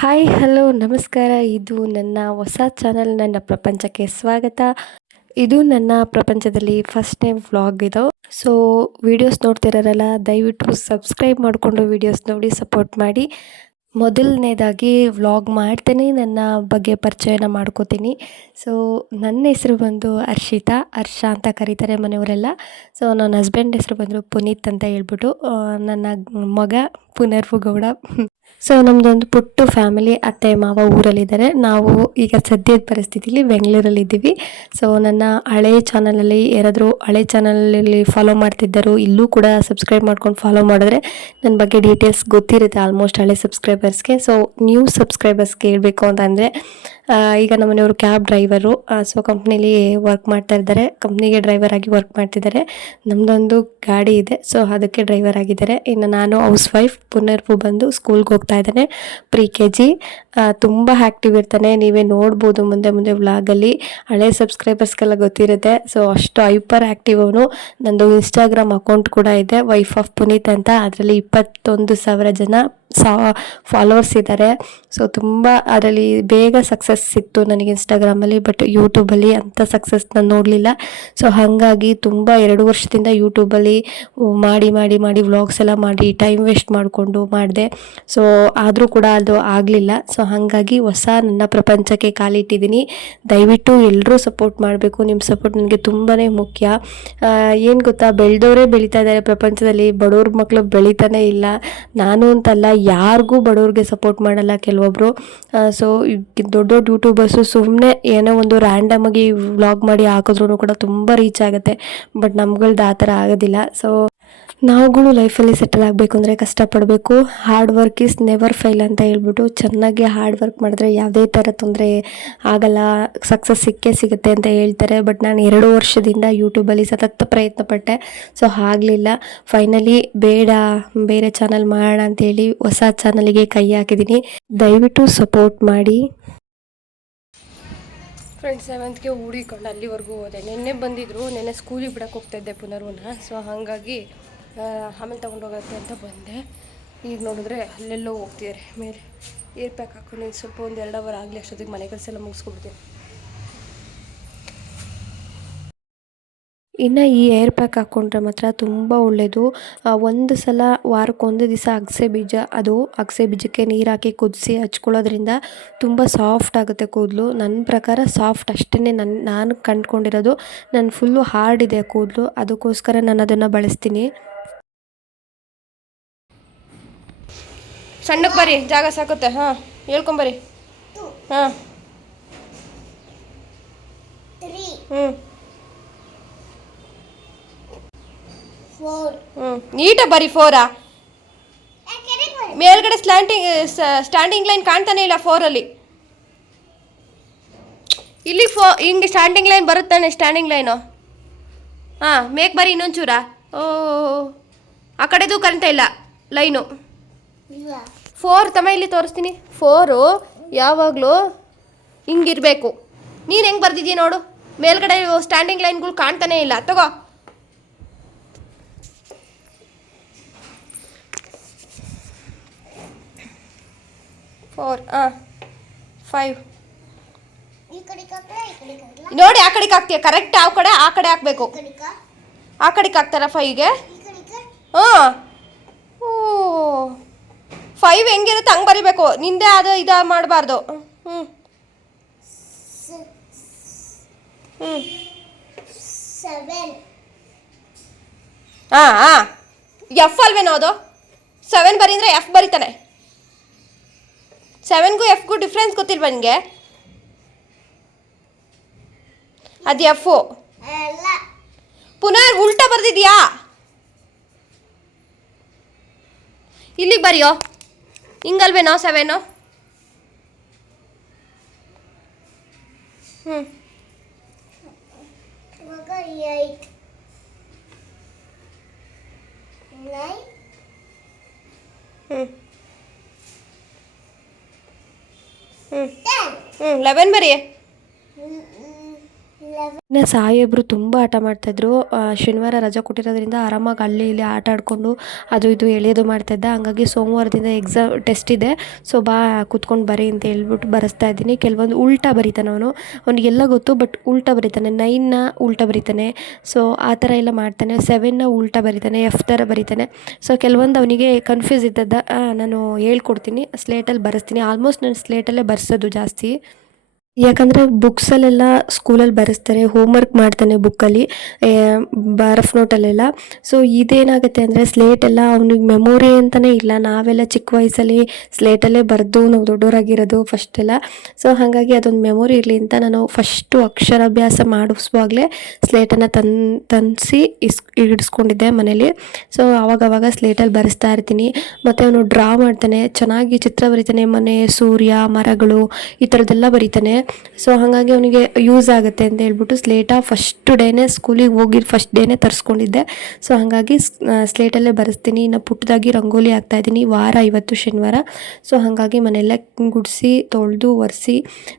Hi hello ನಮಸ್ಕಾರ. ಇದು ನನ್ನ ಹೊಸ ಚಾನಲ್ ನನ್ನ ಪ್ರಪಂಚಕ್ಕೆ ಸ್ವಾಗತ. ಇದು ನನ್ನ ಪ್ರಪಂಚದಲ್ಲಿ ಫಸ್ಟ್ ಟೈಮ್ ವ್ಲಾಗ್ ಇದು. ಸೊ ವಿಡಿಯೋಸ್ ನೋಡ್ತಿರೋರಲ್ಲ, ದಯವಿಟ್ಟು ಸಬ್ಸ್ಕ್ರೈಬ್ ಮಾಡಿಕೊಂಡು ವಿಡಿಯೋಸ್ ನೋಡಿ ಸಪೋರ್ಟ್ ಮಾಡಿ. ಮೊದಲನೇದಾಗಿ ವ್ಲಾಗ್ ಮಾಡ್ತೇನೆ, ನನ್ನ ಬಗ್ಗೆ ಪರಿಚಯನ ಮಾಡ್ಕೋತೀನಿ. ಸೊ ನನ್ನ ಹೆಸರು ಬಂದು ಹರ್ಷಿತಾ ಹರ್ಷ ಅಂತ ಕರೀತಾರೆ ಮನೆಯವರೆಲ್ಲ. ಸೊ ನನ್ನ ಹಸ್ಬೆಂಡ್ ಹೆಸರು ಬಂದರು ಪುನೀತ್ ಅಂತ ಹೇಳ್ಬಿಟ್ಟು ನನ್ನ ಮಗ ಪುನರ್ವು ಗೌಡ ಸೊ ನಮ್ಮದೊಂದು ಪುಟ್ಟು ಫ್ಯಾಮಿಲಿ ಅತ್ತೆ, ಮಾವ ಊರಲ್ಲಿದ್ದಾರೆ. ನಾವು ಈಗ ಸದ್ಯದ ಪರಿಸ್ಥಿತಿಲಿ ಬೆಂಗಳೂರಲ್ಲಿದ್ದೀವಿ ಸೊ ನನ್ನ ಹಳೆ ಚಾನಲಲ್ಲಿ ಯಾರಾದರೂ ಹಳೆ ಚಾನಲಲ್ಲಿ ಫಾಲೋ ಮಾಡ್ತಿದ್ದರು ಇಲ್ಲೂ ಕೂಡ ಸಬ್ಸ್ಕ್ರೈಬ್ ಮಾಡ್ಕೊಂಡು ಫಾಲೋ ಮಾಡಿದ್ರೆ ನನ್ನ ಬಗ್ಗೆ ಡೀಟೇಲ್ಸ್ ಗೊತ್ತಿರುತ್ತೆ. ಆಲ್ಮೋಸ್ಟ್ ಹಳೆ ಸಬ್ಸ್ಕ್ರೈಬರ್ಸ್ಗೆ ಸೊ ನ್ಯೂ ಸಬ್ಸ್ಕ್ರೈಬರ್ಸ್ಗೆ ಹೇಳಬೇಕು ಅಂತಂದರೆ ಈಗ ನಮ್ಮ ಮನೆಯವರು ಕ್ಯಾಬ್ ಡ್ರೈವರು ಸೊ ಕಂಪ್ನಿಲಿ ವರ್ಕ್ ಮಾಡ್ತಾ ಇದ್ದಾರೆ. ಕಂಪ್ನಿಗೆ ಡ್ರೈವರ್ ಆಗಿ ವರ್ಕ್ ಮಾಡ್ತಿದ್ದಾರೆ. ನಮ್ಮದೊಂದು ಗಾಡಿ ಇದೆ ಸೊ ಅದಕ್ಕೆ ಡ್ರೈವರ್ ಆಗಿದ್ದಾರೆ. ಇನ್ನು ನಾನು ಹೌಸ್ ವೈಫ್ ಪುನರ್ಪು ಬಂದು ಸ್ಕೂಲ್ಗೆ ಹೋಗ್ತಾ ಇದ್ದಾನೆ. ಪ್ರಿ ಕೆ ಜಿ ತುಂಬ ಆ್ಯಕ್ಟಿವ್ ಇರ್ತಾನೆ. ನೀವೇ ನೋಡ್ಬೋದು ಮುಂದೆ ಮುಂದೆ ವ್ಲಾಗಲ್ಲಿ ಹಳೆ ಸಬ್ಸ್ಕ್ರೈಬರ್ಸ್ಗೆಲ್ಲ ಗೊತ್ತಿರುತ್ತೆ. ಸೊ ಅಷ್ಟು ಹೈಪರ್ ಆ್ಯಕ್ಟಿವ್ ಅವನು. ನಂದು ಇನ್ಸ್ಟಾಗ್ರಾಮ್ ಅಕೌಂಟ್ ಕೂಡ ಇದೆ ವೈಫ್ ಆಫ್ ಪುನೀತ್ ಅಂತ. ಅದರಲ್ಲಿ ಇಪ್ಪತ್ತೊಂದು ಸಾವಿರ ಜನ, ಸಾ ಫಾಲೋವರ್ಸ್ ಇದ್ದಾರೆ. ಸೊ ತುಂಬ ಅದರಲ್ಲಿ ಬೇಗ ಸಕ್ಸಸ್ ಸಿಕ್ತು ನನಗೆ ಇನ್ಸ್ಟಾಗ್ರಾಮಲ್ಲಿ ಬಟ್ ಯೂಟ್ಯೂಬಲ್ಲಿ ಅಂಥ ಸಕ್ಸಸ್ ನಾನು ನೋಡಲಿಲ್ಲ. ಸೊ ಹಾಗಾಗಿ ತುಂಬ ಎರಡು ವರ್ಷದಿಂದ ಯೂಟ್ಯೂಬಲ್ಲಿ ಮಾಡಿ ಮಾಡಿ ಮಾಡಿ ವ್ಲಾಗ್ಸ್ ಎಲ್ಲ ಮಾಡಿ ಟೈಮ್ ವೇಸ್ಟ್ ಮಾಡಿಕೊಂಡು ಮಾಡಿದೆ. ಸೊ ಆದರೂ ಕೂಡ ಅದು ಆಗಲಿಲ್ಲ. ಸೊ ಹಾಗಾಗಿ ಹೊಸ ನನ್ನ ಪ್ರಪಂಚಕ್ಕೆ ಕಾಲಿಟ್ಟಿದ್ದೀನಿ. ದಯವಿಟ್ಟು ಎಲ್ಲರೂ ಸಪೋರ್ಟ್ ಮಾಡಬೇಕು. ನಿಮ್ಮ ಸಪೋರ್ಟ್ ನನಗೆ ತುಂಬಾ ಮುಖ್ಯ. ಏನು ಗೊತ್ತಾ? ಬೆಳೆದವರೇ ಬೆಳೀತಾ ಇದ್ದಾರೆ ಪ್ರಪಂಚದಲ್ಲಿ. ಬಡವ್ರ ಮಕ್ಕಳು ಬೆಳೀತಾನೆ ಇಲ್ಲ. ನಾನು ಅಂತಲ್ಲ ಯಾರಿಗೂ ಬಡವ್ರಿಗೆ ಸಪೋರ್ಟ್ ಮಾಡಲ್ಲ ಕೆಲವೊಬ್ಬರು ಸೊ ದೊಡ್ಡ ದೊಡ್ಡ ಯೂಟ್ಯೂಬರ್ಸು ಸುಮ್ಮನೆ ಏನೋ ಒಂದು ರ್ಯಾಂಡಮ್ ಆಗಿ ವ್ಲಾಗ್ ಮಾಡಿ ಹಾಕಿದ್ರು ಕೂಡ ತುಂಬ ರೀಚ್ ಆಗುತ್ತೆ. ಬಟ್ ನಮ್ಗಳ್ದು ಆ ಥರ ಆಗೋದಿಲ್ಲ. ಸೊ ನಾವುಗಳು ಲೈಫಲ್ಲಿ ಸೆಟಲ್ ಆಗಬೇಕು ಅಂದರೆ ಕಷ್ಟಪಡಬೇಕು. Hard work is never fail ಅಂತ ಹೇಳ್ಬಿಟ್ಟು ಚೆನ್ನಾಗಿ ಹಾರ್ಡ್ ವರ್ಕ್ ಮಾಡಿದ್ರೆ ಯಾವುದೇ ಥರ ತೊಂದರೆ ಆಗಲ್ಲ. ಸಕ್ಸಸ್ ಸಿಕ್ಕೇ ಸಿಗುತ್ತೆ ಅಂತ ಹೇಳ್ತಾರೆ. ಬಟ್ ನಾನು ಎರಡು ವರ್ಷದಿಂದ ಯೂಟ್ಯೂಬಲ್ಲಿ ಸತತ ಪ್ರಯತ್ನ ಪಟ್ಟೆ ಸೊ ಆಗಲಿಲ್ಲ. ಫೈನಲಿ ಬೇಡ, ಬೇರೆ ಚಾನಲ್ ಮಾಡೋಣ ಅಂತೇಳಿ ಹೊಸ ಚಾನಲಿಗೆ ಕೈ ಹಾಕಿದ್ದೀನಿ ದಯವಿಟ್ಟು ಸಪೋರ್ಟ್ ಮಾಡಿ. ಫ್ರೆಂಡ್ಸ್ ಸೆವೆಂತ್ಗೆ ಊಡಿಕೊಂಡು ಅಲ್ಲಿವರೆಗೂ ಹೋದೆ. ನಿನ್ನೆ ಬಂದಿದ್ದರು ನಿನ್ನೆ ಸ್ಕೂಲಿಗೆ ಬಿಡಕ್ಕೆ ಹೋಗ್ತಾಯಿದ್ದೆ ಪುನರ್ವನ್ನ ಸೊ ಹಾಗಾಗಿ ಆಮೇಲೆ ತೊಗೊಂಡೋಗತ್ತೆ ಅಂತ ಬಂದೆ. ಈಗ ನೋಡಿದ್ರೆ ಅಲ್ಲೆಲ್ಲೋ ಹೋಗ್ತಿದ್ದಾರೆ ಮೇಲೆ ಏರ್ ಪ್ಯಾಕ್ ಹಾಕೊಂಡು ಸ್ವಲ್ಪ ಒಂದು ಎರಡು ಅವರ್ ಆಗಲಿ, ಅಷ್ಟೊತ್ತಿಗೆ ಮನೆ ಕೆಲಸ ಎಲ್ಲ ಮುಗಿಸ್ಕೊಬಿಡ್ತೀನಿ. ಇನ್ನು ಈ ಏರ್ ಪ್ಯಾಕ್ ಹಾಕ್ಕೊಂಡ್ರೆ ಮಾತ್ರ ತುಂಬ ಒಳ್ಳೆಯದು ಒಂದು ಸಲ ವಾರಕ್ಕೊಂದು ದಿವಸ ಅಗಸೆ ಬೀಜ ಅದು ಅಗಸೆ ಬೀಜಕ್ಕೆ ನೀರು ಹಾಕಿ ಕುದಿಸಿ ಹಚ್ಕೊಳ್ಳೋದ್ರಿಂದ ತುಂಬ ಸಾಫ್ಟ್ ಆಗುತ್ತೆ ಕೂದಲು. ನನ್ನ ಪ್ರಕಾರ ಸಾಫ್ಟ್ ಅಷ್ಟೇ ನನ್ನ ನಾನು ಕಂಡ್ಕೊಂಡಿರೋದು. ನನ್ನ ಫುಲ್ಲು ಹಾರ್ಡ್ ಇದೆ ಕೂದಲು. ಅದಕ್ಕೋಸ್ಕರ ನಾನು ಅದನ್ನು ಬಳಸ್ತೀನಿ. ಸಣ್ಣಕ್ಕೆ ಬರ್ರಿ ಜಾಗ ಸಾಕುತ್ತೆ. ಹಾಂ ಹೇಳ್ಕೊಂಬರ್ರಿ ಹಾಂ. ಹ್ಞೂ ಹ್ಞೂ ನೀಟಾಗಿ ಬರೀ ಫೋರಾ ಮೇಲ್ಗಡೆ ಸ್ಲ್ಯಾಂಟಿಂಗ್ ಸ್ಟ್ಯಾಂಡಿಂಗ್ ಲೈನ್ ಕಾಣ್ತಾನೆ ಇಲ್ಲ ಫೋರಲ್ಲಿ ಇಲ್ಲಿ ಫೋ ಹಿಂಗೆ ಸ್ಟ್ಯಾಂಡಿಂಗ್ ಲೈನ್ ಬರುತ್ತಾನೆ ಸ್ಟ್ಯಾಂಡಿಂಗ್ ಲೈನು ಹಾಂ ಮೇಕ್ ಬರೀ ಇನ್ನೊಂಚೂರಾ. ಓ ಆ ಕಡೆದು ಕಾಣ್ತಾ ಇಲ್ಲ ಲೈನು ಫೋರ್ ತಮ್ಮ ಇಲ್ಲಿ ತೋರಿಸ್ತೀನಿ. ಫೋರು ಯಾವಾಗಲೂ ಹಿಂಗಿರಬೇಕು. ನೀನು ಹೆಂಗೆ ಬರ್ದಿದ್ದೀಯ ನೋಡು. ಮೇಲ್ಗಡೆ ಸ್ಟ್ಯಾಂಡಿಂಗ್ ಲೈನ್ಗಳು ಕಾಣ್ತಾನೆ ಇಲ್ಲ. ತಗೋ. ಫೋರ್ ಹಾಂ ಫೈವ್ ನೋಡಿ ಆ ಕಡೆಗೆ ಹಾಕ್ತೀಯ. ಕರೆಕ್ಟ್ ಆ ಕಡೆ ಆ ಕಡೆ ಹಾಕಬೇಕು. ಆ ಕಡೆಗೆ ಹಾಕ್ತಾರ ಫೈವ್ಗೆ ಹಾ? ಓ. ಫೈವ್ ಹೆಂಗಿರುತ್ತೆ ಹಂಗೆ ಬರಿಬೇಕು. ನಿಂದೆ ಅದು ಇದು ಮಾಡಬಾರ್ದು. ಹ್ಞೂ ಹ್ಞೂ ಹಾಂ ಹಾಂ ಎಫ್ ಅಲ್ವೇನೋ ಅದು? ಸೆವೆನ್ ಬರೀಂದ್ರೆ ಎಫ್ ಬರೀತಾನೆ. ಸೆವೆನ್ಗೂ ಎಫ್ಗೂ ಡಿಫ್ರೆನ್ಸ್ ಗೊತ್ತಿಲ್ವಾ ನಿನಗೆ ಅದು ಎಫು ಪುನಃ ಉಲ್ಟಾ ಬರ್ದಿದ್ಯಾ? ಇಲ್ಲಿಗೆ ಬರೆಯೋ. ಹಿಂಗಲ್ವೇನೋ ಸೆವೆನು ಹ್ಞೂ ಹ್ಞೂ ಹ್ಞೂ ಹ್ಞೂ ಲೆವೆನ್ ಬರೀ ಇನ್ನು ಸಾಹೇಬ್ರು ತುಂಬ ಆಟ ಮಾಡ್ತಾಯಿದ್ರು ಶನಿವಾರ ರಜಾ ಕೊಟ್ಟಿರೋದ್ರಿಂದ ಆರಾಮಾಗಿ ಅಲ್ಲಿ ಇಲ್ಲಿ ಆಟ ಆಡಿಕೊಂಡು ಅದು ಇದು ಎಳೆಯೋದು ಮಾಡ್ತಾಯಿದ್ದ ಹಂಗಾಗಿ ಸೋಮವಾರದಿಂದ ಎಕ್ಸಾಮ್ ಟೆಸ್ಟ್ ಇದೆ. ಸೊ ಬಾ, ಕುತ್ಕೊಂಡು ಬರೀ ಅಂತ ಹೇಳ್ಬಿಟ್ಟು ಬರೆಸ್ತಾ ಇದ್ದೀನಿ. ಕೆಲವೊಂದು ಉಲ್ಟಾ ಬರೀತಾನೆ ಅವನು. ಅವನಿಗೆಲ್ಲ ಗೊತ್ತು ಬಟ್ ಉಲ್ಟಾ ಬರೀತಾನೆ. ನೈನ್ನ ಉಲ್ಟಾ ಬರೀತಾನೆ. ಸೊ ಆ ಥರ ಎಲ್ಲ ಮಾಡ್ತಾನೆ. ಸೆವೆನ್ನ ಉಲ್ಟಾ ಬರೀತಾನೆ. ಎಫ್ ಥರ ಬರೀತಾನೆ. ಸೊ ಕೆಲವೊಂದು ಅವನಿಗೆ ಕನ್ಫ್ಯೂಸ್ ಇದ್ದದ್ದ ನಾನು ಹೇಳ್ಕೊಡ್ತೀನಿ. ಸ್ಲೇಟಲ್ಲಿ ಬರೆಸ್ತೀನಿ. ಆಲ್ಮೋಸ್ಟ್ ನಾನು ಸ್ಲೇಟಲ್ಲೇ ಬರ್ಸೋದು ಜಾಸ್ತಿ. ಯಾಕಂದರೆ ಬುಕ್ಸಲ್ಲೆಲ್ಲ ಸ್ಕೂಲಲ್ಲಿ ಬರೆಸ್ತಾರೆ ಹೋಮ್ವರ್ಕ್ ಮಾಡ್ತಾನೆ ಬುಕ್ಕಲ್ಲಿ ಬರಫ್ ನೋಟಲ್ಲೆಲ್ಲ ಸೊ ಇದೇನಾಗುತ್ತೆ ಅಂದರೆ ಸ್ಲೇಟೆಲ್ಲ ಅವ್ನಿಗೆ ಮೆಮೊರಿ ಅಂತಲೇ ಇಲ್ಲ. ನಾವೆಲ್ಲ ಚಿಕ್ಕ ವಯಸ್ಸಲ್ಲಿ ಸ್ಲೇಟಲ್ಲೇ ಬರೆದು ನಾವು ದೊಡ್ಡವರಾಗಿರೋದು ಫಸ್ಟೆಲ್ಲ ಸೊ ಹಾಗಾಗಿ ಅದೊಂದು ಮೆಮೊರಿ ಇರಲಿ ಅಂತ ನಾನು ಫಸ್ಟು ಅಕ್ಷರಾಭ್ಯಾಸ ಮಾಡಿಸುವಾಗಲೇ ಸ್ಲೇಟನ್ನು ತನ್ ತನ್ನಿಸಿ ಇಸ್, ಇಡಿಸ್ಕೊಂಡಿದ್ದೆ ಮನೇಲಿ. ಸೊ ಆವಾಗವಾಗ ಸ್ಲೇಟಲ್ಲಿ ಬರೆಸ್ತಾ ಇರ್ತೀನಿ. ಮತ್ತು ಅವನು ಡ್ರಾ ಮಾಡ್ತಾನೆ. ಚೆನ್ನಾಗಿ ಚಿತ್ರ ಬರಿತಾನೆ. ಮನೆ, ಸೂರ್ಯ, ಮರಗಳು ಈ ಥರದ್ದೆಲ್ಲ ಬರೀತಾನೆ. ಸೊ ಹಾಗಾಗಿ ಅವನಿಗೆ ಯೂಸ್ ಆಗುತ್ತೆ ಅಂತ ಹೇಳ್ಬಿಟ್ಟು ಸ್ಲೇಟ ಫಸ್ಟ್ ಡೇನೇ ಸ್ಕೂಲಿಗೆ ಹೋಗಿ ಫಸ್ಟ್ ಡೇನೇ ತರಿಸ್ಕೊಂಡಿದ್ದೆ. ಸೊ ಹಾಗಾಗಿ ಸ್ಲೇಟಲ್ಲೇ ಬರೆಸ್ತೀನಿ. ಇನ್ನು ಪುಟ್ಟದಾಗಿ ರಂಗೋಲಿ ಹಾಕ್ತಾಯಿದ್ದೀನಿ ವಾರ ಇವತ್ತು ಶನಿವಾರ. ಸೊ ಹಾಗಾಗಿ ಮನೆಯೆಲ್ಲ ಗುಡಿಸಿ, ತೊಳೆದು, ಒರೆಸಿ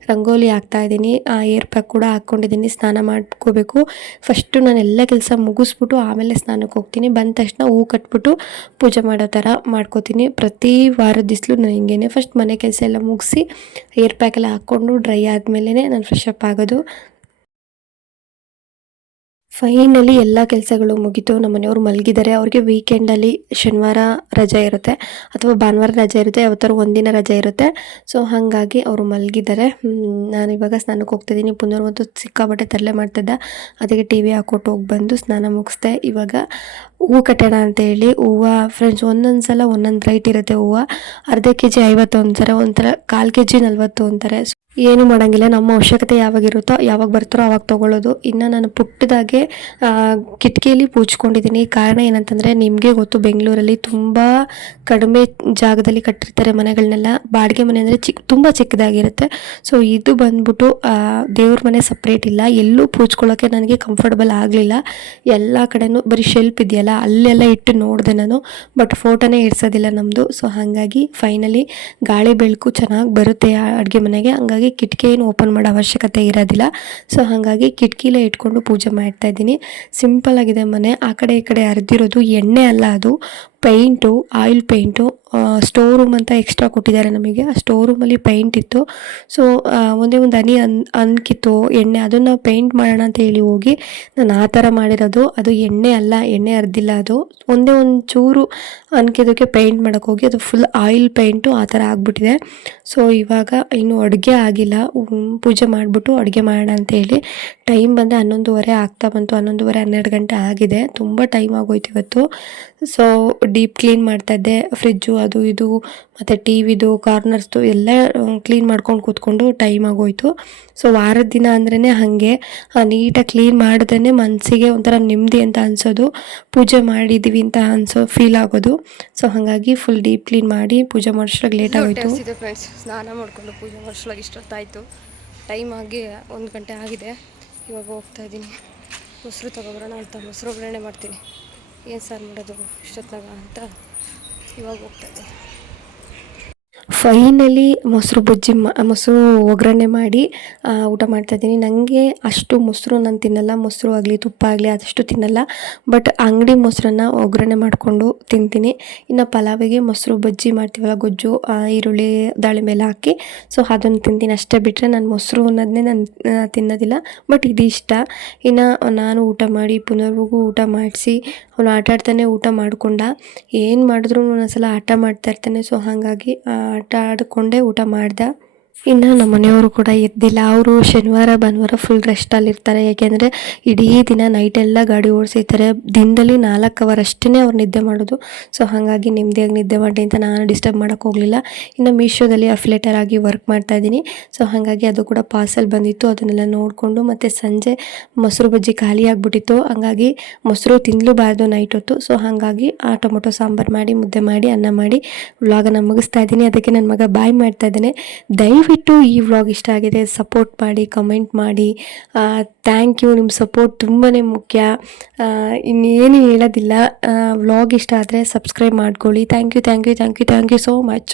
ರಂಗೋಲಿ ಹಾಕ್ತಾಯಿದ್ದೀನಿ ಏರ್ ಪ್ಯಾಕ್ ಕೂಡ ಹಾಕ್ಕೊಂಡಿದ್ದೀನಿ. ಸ್ನಾನ ಮಾಡ್ಕೋಬೇಕು. ಫಸ್ಟು ನಾನು ಎಲ್ಲ ಕೆಲಸ ಮುಗಿಸ್ಬಿಟ್ಟು ಆಮೇಲೆ ಸ್ನಾನಕ್ಕೆ ಹೋಗ್ತೀನಿ. ಬಂದ ತಕ್ಷಣ ಹೂ ಕಟ್ಬಿಟ್ಟು ಪೂಜೆ ಮಾಡೋ ಥರ ಮಾಡ್ಕೋತೀನಿ. ಪ್ರತಿ ವಾರದ ದಿಸ್ಲು ನಾನು ಹಿಂಗೇನೆ. ಫಸ್ಟ್ ಮನೆ ಕೆಲಸ ಎಲ್ಲ ಮುಗಿಸಿ ಏರ್ ಪ್ಯಾಕ್ ಎಲ್ಲ ಹಾಕ್ಕೊಂಡು ಡ್ರೈ ಆದಮೇಲೆ ನಾನು ಫ್ರೆಶ್ ಆಗೋದು. ಫೈನಲಿ ಎಲ್ಲ ಕೆಲಸಗಳು ಮುಗೀತು. ನಮ್ಮ ಮನೆಯವರು ಮಲಗಿದ್ದಾರೆ. ಅವ್ರಿಗೆ ವೀಕೆಂಡಲ್ಲಿ ಶನಿವಾರ ರಜೆ ಇರುತ್ತೆ. ಅಥವಾ ಭಾನುವಾರ ರಜೆ ಇರುತ್ತೆ ಯಾವತ್ತಾರು ಒಂದಿನ ರಜೆ ಇರುತ್ತೆ. ಸೊ ಹಾಗಾಗಿ ಅವರು ಮಲಗಿದ್ದಾರೆ. ನಾನು ಇವಾಗ ಸ್ನಾನಕ್ಕೆ ಹೋಗ್ತಿದ್ದೀನಿ ಪುನರ್ವಂತೂ ಸಿಕ್ಕಾಬಟ್ಟೆ ತರಲೆ ಮಾಡ್ತಿದ್ದೆ. ಅದಕ್ಕೆ ಟಿ ವಿ ಹಾಕ್ಕೊಟ್ಟು ಹೋಗಿ ಬಂದು ಸ್ನಾನ ಮುಗಿಸ್ದೆ. ಇವಾಗ ಹೂವು ಕಟ್ಟೋಣ ಅಂತ ಹೇಳಿ ಹೂವು ಫ್ರೆಂಡ್ಸ್ ಒಂದೊಂದು ಸಲ ಒಂದೊಂದು ರೈಟ್ ಇರುತ್ತೆ ಹೂವು. ಅರ್ಧ ಕೆ ಜಿ ಐವತ್ತು ಅಂತಾರೆ ಒಂಥರ ಕಾಲು ಕೆ ಜಿ ನಲ್ವತ್ತು ಅಂತಾರೆ. ಏನು ಮಾಡೋಂಗಿಲ್ಲ, ನಮ್ಮ ಅವಶ್ಯಕತೆ ಯಾವಾಗ ಇರುತ್ತೋ ಯಾವಾಗ ಬರ್ತಾರೋ ಅವಾಗ ತಗೊಳ್ಳೋದು. ಇನ್ನು ನಾನು ಪುಟ್ಟದಾಗೆ ಕಿಟಕಿಯಲ್ಲಿ ಪೂಜ್ಕೊಂಡಿದ್ದೀನಿ ಕಾರಣ ಏನಂತಂದರೆ, ನಿಮಗೆ ಗೊತ್ತು, ಬೆಂಗಳೂರಲ್ಲಿ ತುಂಬ ಕಡಿಮೆ ಜಾಗದಲ್ಲಿ ಕಟ್ಟಿರ್ತಾರೆ ಮನೆಗಳನ್ನೆಲ್ಲ ಬಾಡಿಗೆ ಮನೆ ಅಂದರೆ ಚಿಕ್ಕ ತುಂಬ ಚಿಕ್ಕದಾಗಿರುತ್ತೆ. ಸೊ ಇದು ಬಂದ್ಬಿಟ್ಟು ದೇವ್ರ ಮನೆ ಸಪ್ರೇಟ್ ಇಲ್ಲ. ಎಲ್ಲೂ ಪೂಜ್ಕೊಳ್ಳೋಕ್ಕೆ ನನಗೆ ಕಂಫರ್ಟಬಲ್ ಆಗಲಿಲ್ಲ. ಎಲ್ಲ ಕಡೆನೂ ಬರೀ ಶೆಲ್ಫ್ ಇದೆಯಲ್ಲ, ಅಲ್ಲೆಲ್ಲ ಇಟ್ಟು ನೋಡಿದೆ ನಾನು. ಬಟ್ ಫೋಟೋನೇ ಇಡ್ಸೋದಿಲ್ಲ ನಮ್ಮದು ಸೊ ಹಾಗಾಗಿ ಫೈನಲಿ ಗಾಳಿ ಬೆಳಕು ಚೆನ್ನಾಗಿ ಬರುತ್ತೆ ಅಡುಗೆ ಮನೆಗೆ. ಹಂಗಾಗಿ ಕಿಟಕಿ ಏನು ಓಪನ್ ಮಾಡೋ ಅವಶ್ಯಕತೆ ಇರೋದಿಲ್ಲ. ಸೊ ಹಾಗಾಗಿ ಕಿಟಕಿಲೇ ಇಟ್ಕೊಂಡು ಪೂಜೆ ಮಾಡ್ತಾ ಇದ್ದೀನಿ. ಸಿಂಪಲ್ ಆಗಿದೆ ಮನೆ. ಆ ಕಡೆ ಈ ಕಡೆ ಅರ್ದಿರೋದು ಎಣ್ಣೆ ಅಲ್ಲ ಅದು. Paint, oil paint store room ಅಂತ ಎಕ್ಸ್ಟ್ರಾ ಕೊಟ್ಟಿದ್ದಾರೆ ನಮಗೆ. ಆ ಸ್ಟೋರ್ ರೂಮಲ್ಲಿ ಪೇಂಟ್ ಇತ್ತು. ಸೊ ಒಂದೇ ಒಂದು ಹನಿ ಅನ್, ಅನ್ಕಿತ್ತು, ಎಣ್ಣೆ ಅದನ್ನು ಪೇಂಟ್ ಮಾಡೋಣ ಅಂತ ಹೇಳಿ ಹೋಗಿ ನಾನು ಆ ಥರ ಮಾಡಿರೋದು. ಅದು ಎಣ್ಣೆ ಅಲ್ಲ, ಎಣ್ಣೆ ಅರ್ದಿಲ್ಲ ಅದು. ಒಂದೇ ಒಂದು ಚೂರು ಅನ್ಕಿದ್ದಕ್ಕೆ ಪೇಂಟ್ ಮಾಡೋಕ್ಕೆ ಹೋಗಿ ಅದು ಫುಲ್ ಆಯಿಲ್ ಪೇಂಟು ಆ ಥರ ಆಗಿಬಿಟ್ಟಿದೆ. ಸೊ, ಇವಾಗ ಇನ್ನು ಅಡುಗೆ ಆಗಿಲ್ಲ. ಪೂಜೆ ಮಾಡಿಬಿಟ್ಟು ಅಡುಗೆ ಮಾಡೋಣ ಅಂತ ಹೇಳಿ ಟೈಮ್ ಬಂದರೆ ಹನ್ನೊಂದುವರೆ ಆಗ್ತಾ ಬಂತು. ಹನ್ನೊಂದುವರೆ ಹನ್ನೆರಡು ಗಂಟೆ ಆಗಿದೆ. ತುಂಬ ಟೈಮ್ ಆಗೋಯ್ತು ಇವತ್ತು. ಸೊ ಡೀಪ್ ಕ್ಲೀನ್ ಮಾಡ್ತಾ ಇದ್ದೆ. ಫ್ರಿಜ್ಜು ಅದು ಇದು ಮತ್ತು ಟಿ ವಿದು ಕಾರ್ನರ್ಸ್ದು ಎಲ್ಲ ಕ್ಲೀನ್ ಮಾಡ್ಕೊಂಡು ಕೂತ್ಕೊಂಡು ಟೈಮ್ ಆಗೋಯ್ತು. ಸೊ ವಾರದ ದಿನ ಅಂದ್ರೇ ಹಾಗೆ. ನೀಟಾಗಿ ಕ್ಲೀನ್ ಮಾಡಿದ್ರೆ ಮನಸ್ಸಿಗೆ ಒಂಥರ ನೆಮ್ಮದಿ ಅಂತ ಅನಿಸೋದು. ಪೂಜೆ ಮಾಡಿದ್ದೀವಿ ಅಂತ ಅನಿಸೋ ಫೀಲ್ ಆಗೋದು. ಸೊ ಹಾಗಾಗಿ ಫುಲ್ ಡೀಪ್ ಕ್ಲೀನ್ ಮಾಡಿ ಪೂಜೆ ಮಾಡಿಸ್ಲಾಗ ಲೇಟ್ ಆಗೋಯ್ತು. ಫ್ರೆಂಡ್ಸ್ ಸ್ನಾನ ಮಾಡಿಕೊಂಡು ಪೂಜೆ ಮಾಡಿಸ್ಲಾಗ ಇಷ್ಟೊತ್ತಾಯಿತು. ಟೈಮ್ ಆಗಿ ಒಂದು ಗಂಟೆ ಆಗಿದೆ. ಇವಾಗ ಹೋಗ್ತಾ ಇದ್ದೀನಿ. ಮೊಸರು ತಗೊಬರೋಣ ಅಂತ ಮೊಸರು ಒಗ್ಗರಣೆ ಮಾಡ್ತೀನಿ. ಏನು ಸಾರು ಮಾಡೋದು? ಇಷ್ಟೊತ್ತಾಗ ಅಂತ ಇವಾಗ ಹೋಗ್ತಾ ಇದ್ದೀನಿ ಫೈನಲಿ ಮೊಸರು ಬಜ್ಜಿ ಮೊಸರು ಒಗ್ಗರಣೆ ಮಾಡಿ ಊಟ ಮಾಡ್ತಾಯಿದ್ದೀನಿ ನನಗೆ ಅಷ್ಟು ಮೊಸರು ನಾನು ತಿನ್ನಲ್ಲ. ಮೊಸರು ಆಗಲಿ, ತುಪ್ಪ ಆಗಲಿ ಅದಷ್ಟು ತಿನ್ನಲ್ಲ. ಬಟ್ ಅಂಗಡಿ ಮೊಸರನ್ನ ಒಗ್ಗರಣೆ ಮಾಡಿಕೊಂಡು ತಿಂತೀನಿ. ಇನ್ನು ಪಲಾವಿಗೆ ಮೊಸರು ಬಜ್ಜಿ ಮಾಡ್ತೀವಲ್ಲ, ಗೊಜ್ಜು ಈರುಳ್ಳಿ, ದಾಳಿಂಬೆ ಎಲ್ಲ ಹಾಕಿ, ಸೊ ಅದನ್ನು ತಿಂತೀನಿ. ಅಷ್ಟೇ ಬಿಟ್ಟರೆ ನಾನು ಮೊಸರು ಅನ್ನೋದನ್ನೇ ನಾನು ತಿನ್ನೋದಿಲ್ಲ. ಬಟ್ ಇದು ಇಷ್ಟ. ಇನ್ನು ನಾನು ಊಟ ಮಾಡಿ ಪುನರ್ವಿಗೂ ಊಟ ಮಾಡಿಸಿ, ಅವನು ಆಟಾಡ್ತಾನೆ ಊಟ ಮಾಡಿಕೊಂಡ, ಏನು ಮಾಡಿದ್ರು ಒಂದೊಂದ್ಸಲ ಆಟ ಮಾಡ್ತಾ ಇರ್ತಾನೆ. ಸೊ ಹಾಗಾಗಿ ಆಟ ಆಡಿಕೊಂಡೇ ಊಟ ಮಾಡ್ದೆ. ಇನ್ನು ನಮ್ಮ ಮನೆಯವರು ಕೂಡ ಎದ್ದಿಲ್ಲ. ಅವರು ಶನಿವಾರ, ಭಾನುವಾರ ಫುಲ್ ರೆಸ್ಟಲ್ಲಿ ಇರ್ತಾರೆ. ಯಾಕೆಂದರೆ ಇಡೀ ದಿನ ನೈಟೆಲ್ಲ ಗಾಡಿ ಓಡಿಸಿರ್ತಾರೆ. ದಿನದಲ್ಲಿ ನಾಲ್ಕು ಅವರ್ ಅಷ್ಟೇ ಅವ್ರು ನಿದ್ದೆ ಮಾಡೋದು. ಸೊ ಹಾಗಾಗಿ ನೆಮ್ಮದಿಯಾಗಿ ನಿದ್ದೆ ಮಾಡಿ ಅಂತ ನಾನು ಡಿಸ್ಟರ್ಬ್ ಮಾಡೋಕ್ಕೆ ಹೋಗಲಿಲ್ಲ. ಇನ್ನು ಮೀಶೋದಲ್ಲಿ ಅಫಿಲೇಟರ್ ಆಗಿ ವರ್ಕ್ ಮಾಡ್ತಾ ಇದ್ದೀನಿ. ಸೊ ಹಾಗಾಗಿ ಅದು ಕೂಡ ಪಾರ್ಸಲ್ ಬಂದಿತ್ತು. ಅದನ್ನೆಲ್ಲ ನೋಡಿಕೊಂಡು ಮತ್ತು ಸಂಜೆ ಮೊಸರು ಬಜ್ಜಿ ಖಾಲಿ ಹಂಗಾಗಿ ಮೊಸರು ತಿನ್ನಲೂಬಾರ್ದು ನೈಟ್ ಹೊತ್ತು. ಸೊ ಹಾಗಾಗಿ ಆ ಟೊಮೊಟೊ ಸಾಂಬಾರು ಮಾಡಿ, ಮುದ್ದೆ ಮಾಡಿ, ಅನ್ನ ಮಾಡಿ ವ್ಲಾಗನ್ನು ಮುಗಿಸ್ತಾ ಇದ್ದೀನಿ. ಅದಕ್ಕೆ ನನ್ನ ಮಗ ಬಾಯ್ ಮಾಡ್ತಾ ಇದ್ದಾನೆ. ದಯವಿಟ್ಟು ಈ ವ್ಲಾಗ್ ಇಷ್ಟ ಆಗಿದೆ ಸಪೋರ್ಟ್ ಮಾಡಿ ಕಮೆಂಟ್ ಮಾಡಿ. ಥ್ಯಾಂಕ್ ಯು ನಿಮ್ಮ ಸಪೋರ್ಟ್ ತುಂಬಾ ಮುಖ್ಯ. ಇನ್ನೇನು ಹೇಳೋದಿಲ್ಲ. ವ್ಲಾಗ್ ಇಷ್ಟ ಆದರೆ ಸಬ್ಸ್ಕ್ರೈಬ್ ಮಾಡ್ಕೊಳ್ಳಿ. Thank you thank you thank you thank you so much